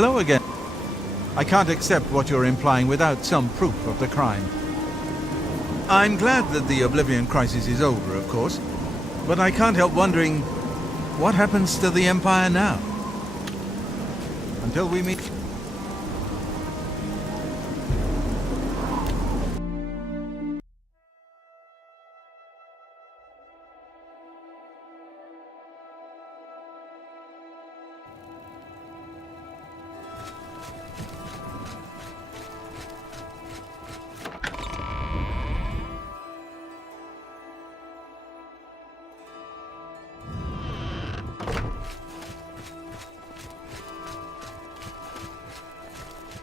Hello again. I can't accept what you're implying without some proof of the crime. I'm glad that the Oblivion crisis is over, of course, but I can't help wondering what happens to the Empire now? Until we meet...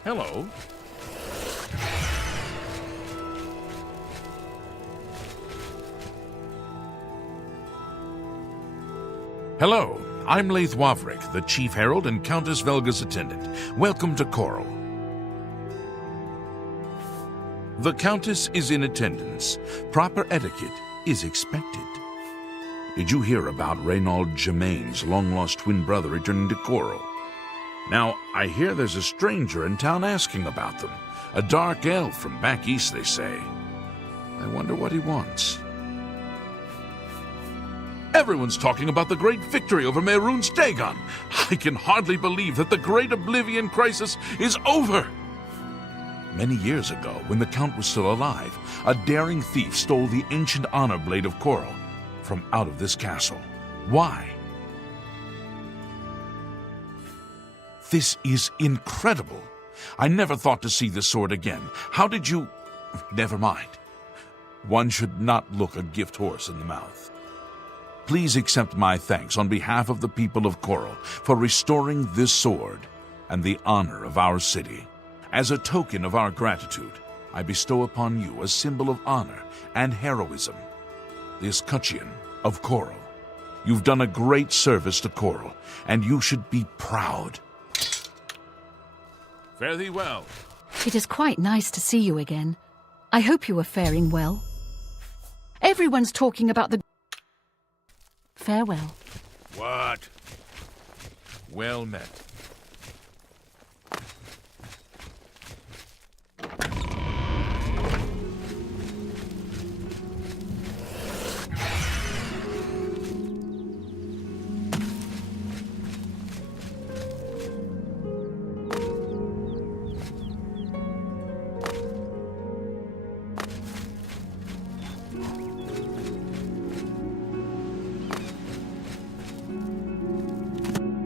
Hello. Hello, I'm Laith Wavrik, the Chief Herald and Countess Velga's attendant. Welcome to Coral. The Countess is in attendance. Proper etiquette is expected. Did you hear about Reynald Germain's long-lost twin brother returning to Coral? Now, I hear there's a stranger in town asking about them. A dark elf from back east, they say. I wonder what he wants. Everyone's talking about the great victory over Mehrunes Dagon. I can hardly believe that the great Oblivion crisis is over. Many years ago, when the Count was still alive, a daring thief stole the ancient honor blade of Coral from out of this castle. Why? This is incredible. I never thought to see this sword again. How did you... Never mind. One should not look a gift horse in the mouth. Please accept my thanks on behalf of the people of Coral for restoring this sword and the honor of our city. As a token of our gratitude, I bestow upon you a symbol of honor and heroism, the escutcheon of Coral. You've done a great service to Coral, and you should be proud. Fare thee well. It is quite nice to see you again. I hope you are faring well. Everyone's talking about the... Farewell. What? Well met.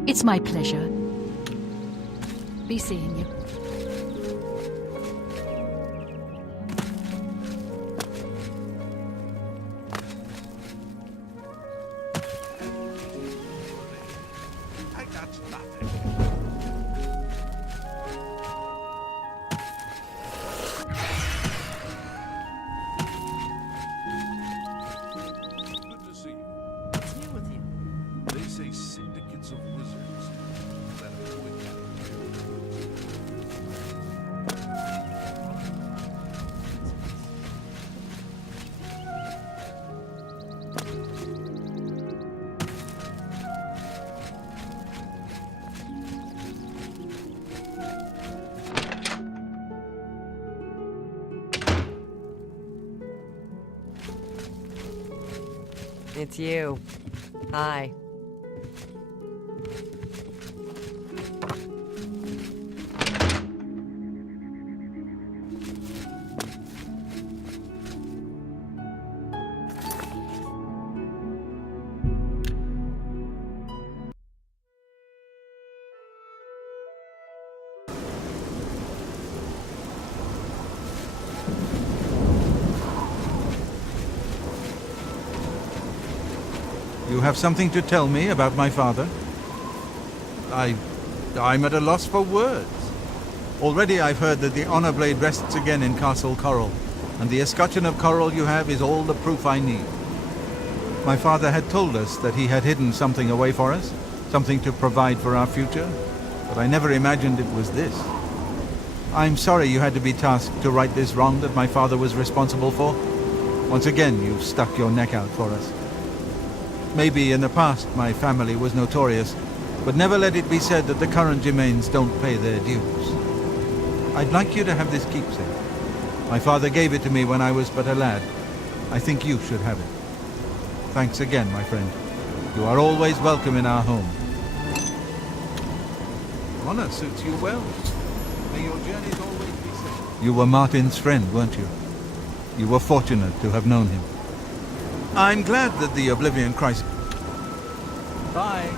It's my pleasure. Be seeing you. I got nothing. Good to see you. What's new with you? They say syndicates of wizards that are wicked. It's you. Hi. You have something to tell me about my father? I'm at a loss for words. Already I've heard that the honor blade rests again in Castle Coral, and the escutcheon of Coral you have is all the proof I need. My father had told us that he had hidden something away for us, something to provide for our future, but I never imagined it was this. I'm sorry you had to be tasked to right this wrong that my father was responsible for. Once again, you've stuck your neck out for us. Maybe in the past my family was notorious, but never let it be said that the current Gemains don't pay their dues. I'd like you to have this keepsake. My father gave it to me when I was but a lad. I think you should have it. Thanks again, my friend. You are always welcome in our home. Honor suits you well. May your journeys always be safe. You were Martin's friend, weren't you? You were fortunate to have known him. I'm glad that the Oblivion crisis... Bye.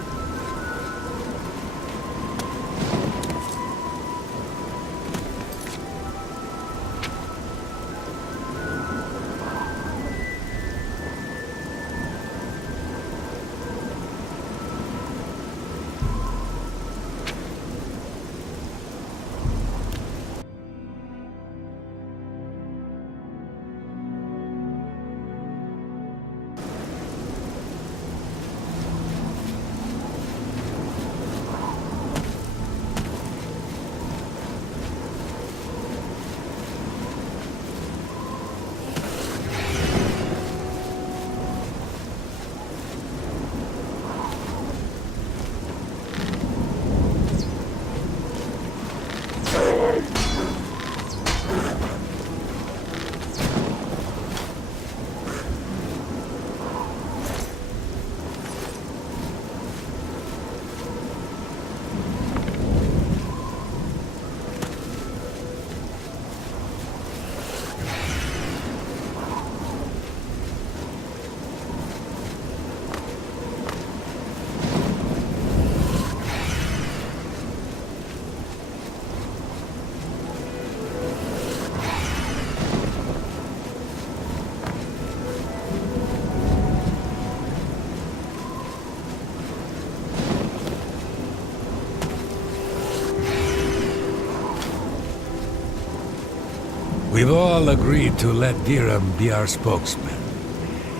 We've all agreed to let Dirham be our spokesman.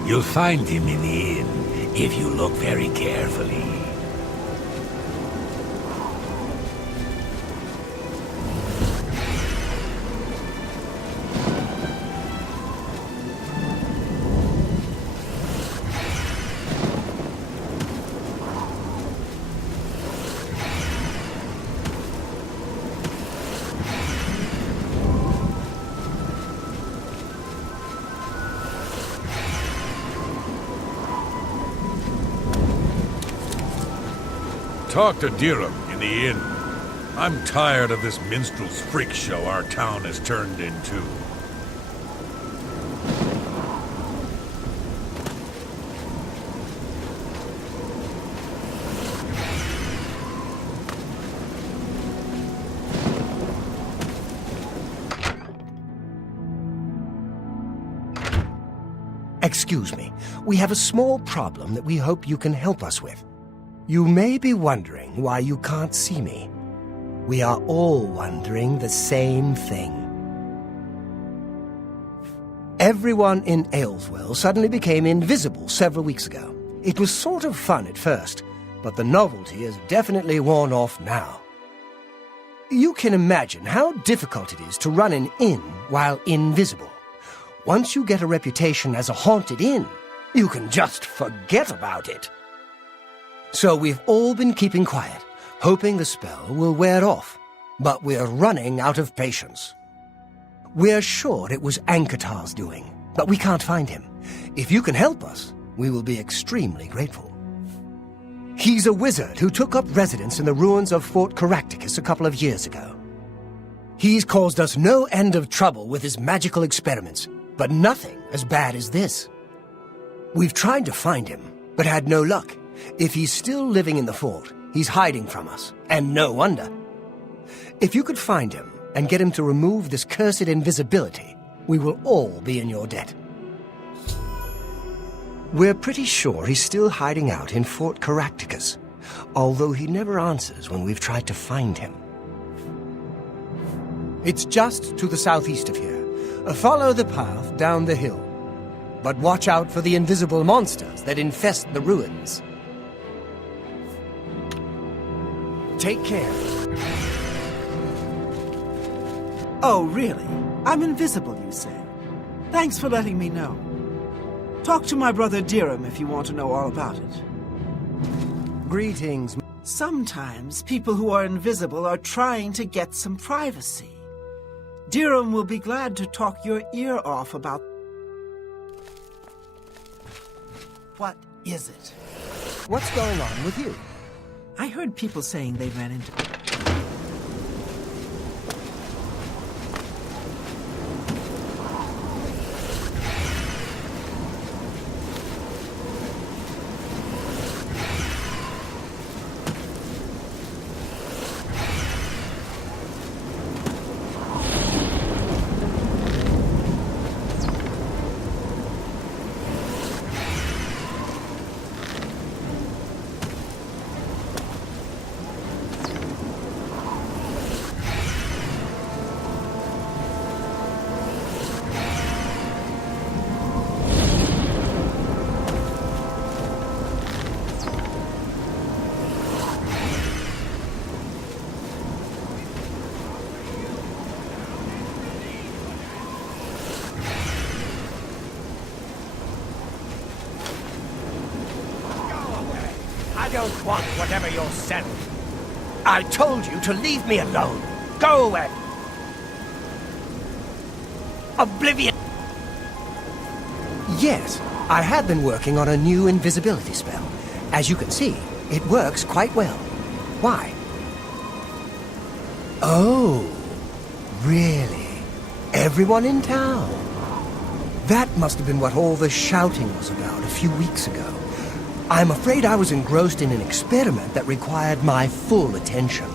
You'll find him in the inn, if you look very carefully. Talk to Dirham in the inn. I'm tired of this minstrel's freak show our town has turned into. Excuse me, we have a small problem that we hope you can help us with. You may be wondering why you can't see me. We are all wondering the same thing. Everyone in Ayleswell suddenly became invisible several weeks ago. It was sort of fun at first, but the novelty has definitely worn off now. You can imagine how difficult it is to run an inn while invisible. Once you get a reputation as a haunted inn, you can just forget about it. So we've all been keeping quiet, hoping the spell will wear off. But we're running out of patience. We're sure it was Ankatar's doing, but we can't find him. If you can help us, we will be extremely grateful. He's a wizard who took up residence in the ruins of Fort Caractacus a couple of years ago. He's caused us no end of trouble with his magical experiments, but nothing as bad as this. We've tried to find him, but had no luck. If he's still living in the fort, he's hiding from us, and no wonder. If you could find him and get him to remove this cursed invisibility, we will all be in your debt. We're pretty sure he's still hiding out in Fort Caractacus, although he never answers when we've tried to find him. It's just to the southeast of here. Follow the path down the hill. But watch out for the invisible monsters that infest the ruins. Take care. Oh, really? I'm invisible, you say? Thanks for letting me know. Talk to my brother Dirham if you want to know all about it. Greetings. Sometimes people who are invisible are trying to get some privacy. Dirham will be glad to talk your ear off about... What is it? What's going on with you? I heard people saying they ran into... I don't want whatever you're selling. I told you to leave me alone. Go away. Oblivion. Yes, I have been working on a new invisibility spell. As you can see, it works quite well. Why? Oh, really? Everyone in town? That must have been what all the shouting was about a few weeks ago. I'm afraid I was engrossed in an experiment that required my full attention.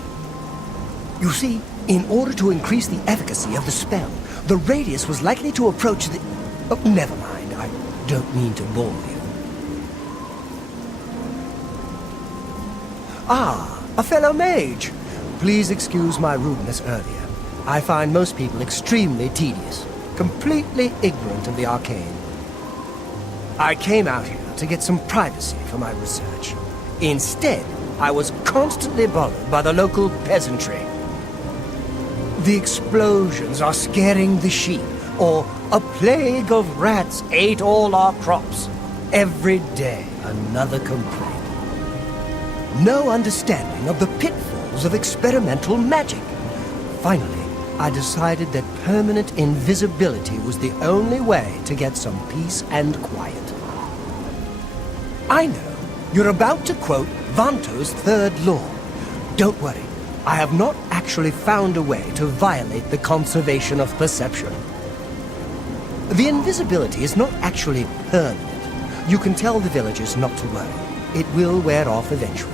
You see, in order to increase the efficacy of the spell, the radius was likely to approach the... Oh, never mind. I don't mean to bore you. Ah, a fellow mage. Please excuse my rudeness earlier. I find most people extremely tedious, completely ignorant of the arcane. I came out here to get some privacy for my research. Instead, I was constantly bothered by the local peasantry. The explosions are scaring the sheep, or a plague of rats ate all our crops. Every day, another complaint. No understanding of the pitfalls of experimental magic. Finally, I decided that permanent invisibility was the only way to get some peace and quiet. I know you're about to quote Vanto's third law. Don't worry, I have not actually found a way to violate the conservation of perception. The invisibility is not actually permanent. You can tell the villagers not to worry. It will wear off eventually.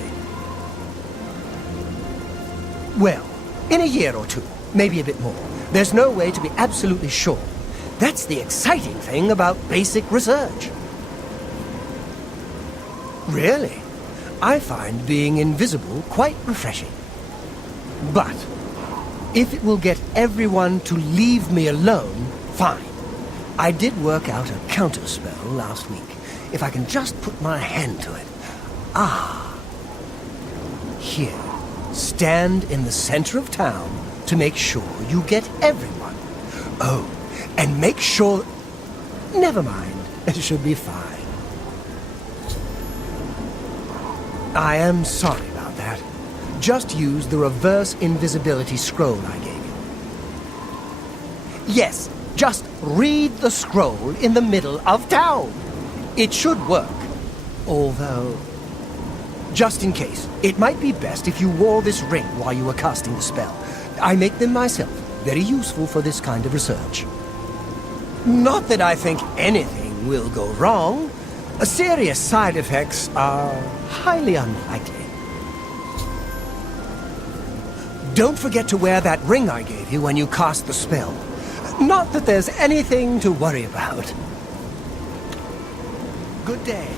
Well, in a year or two, maybe a bit more. There's no way to be absolutely sure. That's the exciting thing about basic research. Really? I find being invisible quite refreshing. But if it will get everyone to leave me alone, fine. I did work out a counterspell last week. If I can just put my hand to it. Ah. Here. Stand in the center of town to make sure you get everyone. Oh, and make sure... Never mind. It should be fine. I am sorry about that. Just use the reverse invisibility scroll I gave you. Yes, just read the scroll in the middle of town. It should work. Although, just in case, it might be best if you wore this ring while you were casting the spell. I make them myself. Very useful for this kind of research. Not that I think anything will go wrong. Serious side effects are highly unlikely. Don't forget to wear that ring I gave you when you cast the spell. Not that there's anything to worry about. Good day.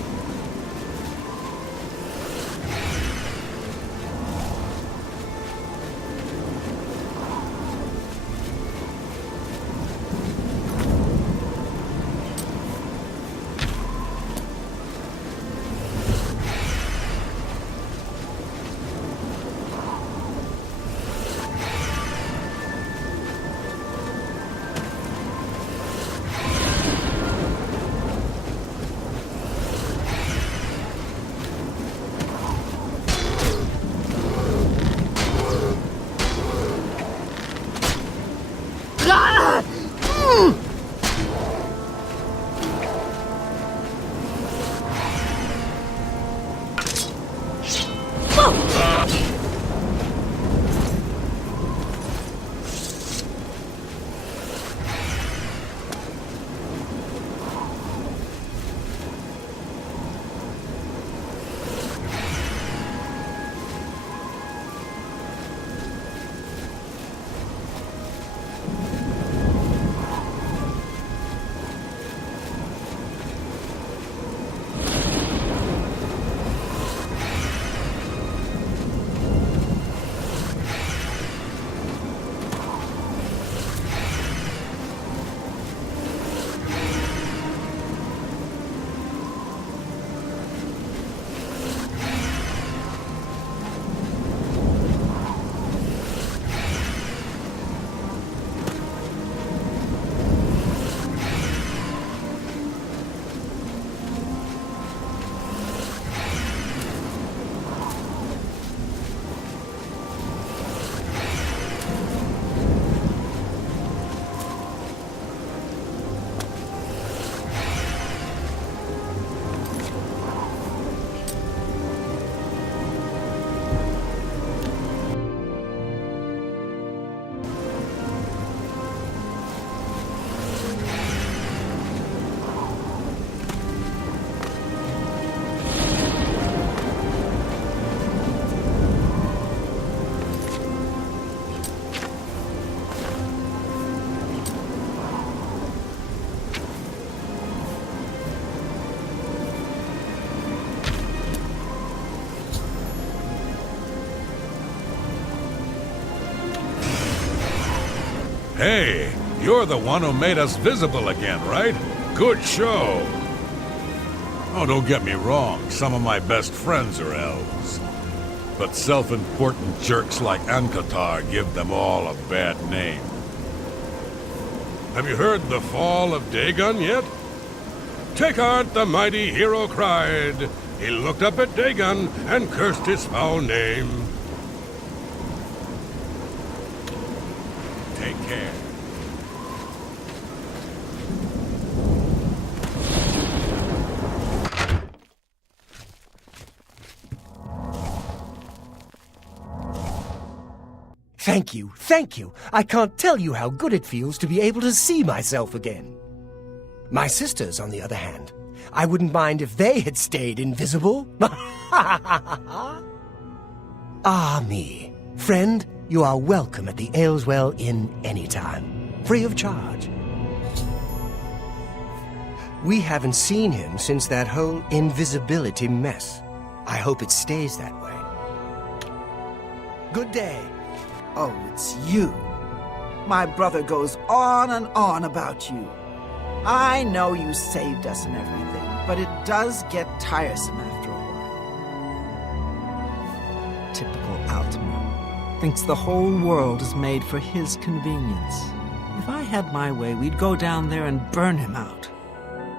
Hey, you're the one who made us visible again, right? Good show. Oh, don't get me wrong, some of my best friends are elves. But self-important jerks like Ankatar give them all a bad name. Have you heard the fall of Dagon yet? Take heart, the mighty hero cried. He looked up at Dagon and cursed his foul name. Take care. Thank you, thank you. I can't tell you how good it feels to be able to see myself again. My sisters, on the other hand, I wouldn't mind if they had stayed invisible. Ah, me. Friend, you are welcome at the Ayleswell Inn anytime, free of charge. We haven't seen him since that whole invisibility mess. I hope it stays that way. Good day. Oh, it's you. My brother goes on and on about you. I know you saved us and everything, but it does get tiresome after a while. Typical Altman. Thinks the whole world is made for his convenience. If I had my way, we'd go down there and burn him out.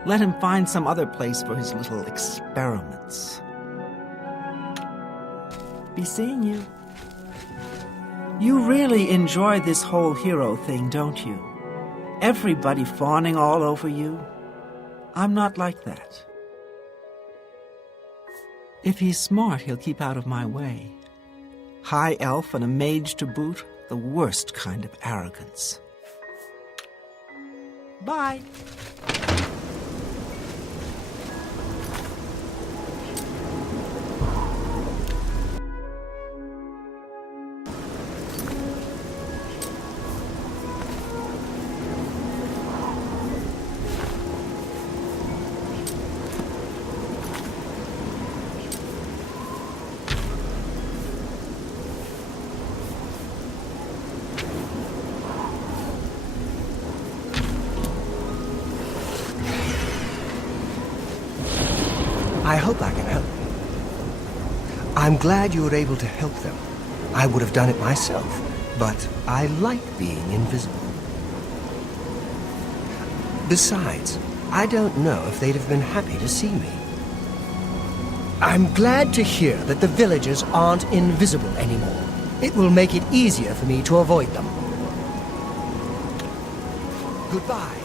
Let him find some other place for his little experiments. Be seeing you. You really enjoy this whole hero thing, don't you? Everybody fawning all over you. I'm not like that. If he's smart, he'll keep out of my way. High elf and a mage to boot, the worst kind of arrogance. Bye. I hope I can help. I'm glad you were able to help them. I would have done it myself, but I like being invisible. Besides, I don't know if they'd have been happy to see me. I'm glad to hear that the villagers aren't invisible anymore. It will make it easier for me to avoid them. Goodbye.